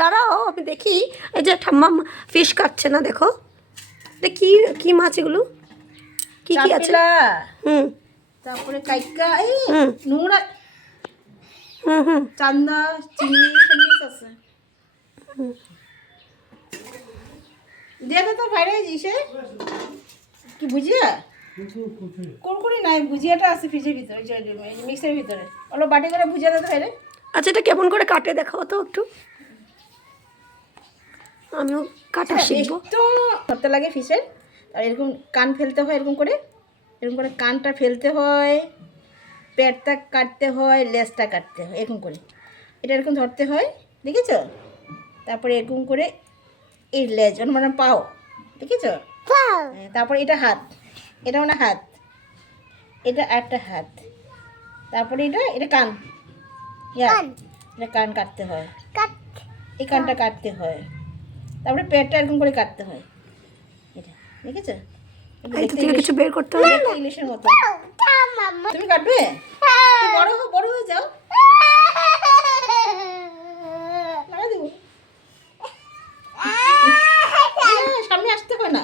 দাঁড়াও আমি দেখি। এই যে ঠাম্মা ফিশ কাটছে না, দেখো কি কি মাছ এগুলো, কি কি আছে? হুম, তারপরে কাইকা, এই হুম নোংরা হুম হুম চান্দা, চিংড়ি ফিশ আছে। দিয়ে তো বাইরে দিছে কি ভুজিয়া, কুরকুরি নাই, ভুজিয়াটা আছে ফ্রিজের ভিতরে, মিক্সের ভিতরে। অল্প বাটি করে ভুজিয়া দিতে বাইরে। আচ্ছা, এটা কেমন করে কাটে দেখাও তো একটু, আমিও কাটা শিখবো। তো ধরতে লাগে ফিশের, আর এরকম কান ফেলতে হয়, এরকম করে কানটা ফেলতে হয়, পেটটা কাটতে হয়, লেজটা কাটতে হয়, এরকম করে এটা এরকম ধরতে হয়, দেখেছ? তারপরে এরকম করে এই লেজ মানে পাও, দেখেছ? তারপরে এটা হাত, এটা মানে হাত, এটা একটা হাত, তারপরে এটা কান, এটা কান কাটতে হয়, এই কানটা কাটতে হয়, তারপরে পেটটা এরকম করে কাটতে হয়, এটা দেখেছ? এটা থেকে কিছু বের করতে হবে। ইলিশের মতো। তুমি কাটবে? বড় হয়ে যাও, লাগাই দেবো। সামনে আসতে হয় না।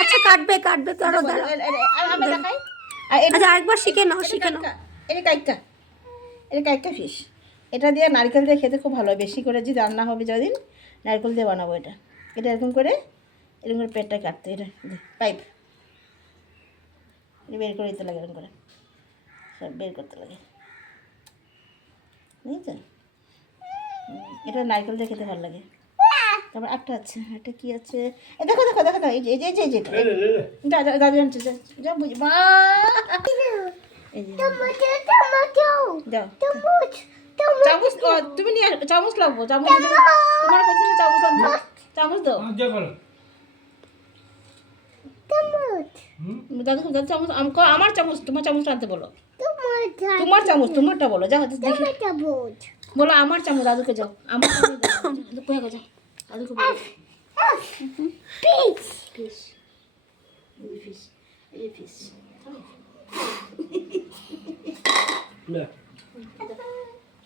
আচ্ছা, কাটবে তো আরো দাঁড়াও। আমি দেখাই। আচ্ছা, আরেকবার শিখে নাও। এটা কাইকা ফিশ। এটা দিয়ে নারকেল দিয়ে খেতে খুব ভালো হয়। বেশি করে যদি রান্না হবে যদিন, নারকেল দিয়ে বানাবো এটা। এটা এরকম করে পেটটা কাটতে, এটা পাইপ বের করে দিতে লাগে, এরকম করে সব বের করতে লাগে, বুঝেছো? এটা নারকেল দিয়ে খেতে ভালো লাগে। তারপর একটা আছে, একটা কি আছে, দেখো এই যে দাদু আনছে, যা বুঝি মা, যাও চামচ, তুমি নিয়ে চামচ লাগবো, চামচ তোমার কোথায় চামচ আনছো, চামচ দাও দাদু চামচ, আমার চামচ, তোমার চামচটা আনতে বলো, তোমার চামচ, তোমারটা বলো, যাও দেখি বলো, আমার চামচ দাদুকে, যাও আমার কোথায় যাও দাদুকে বলো। ফিশ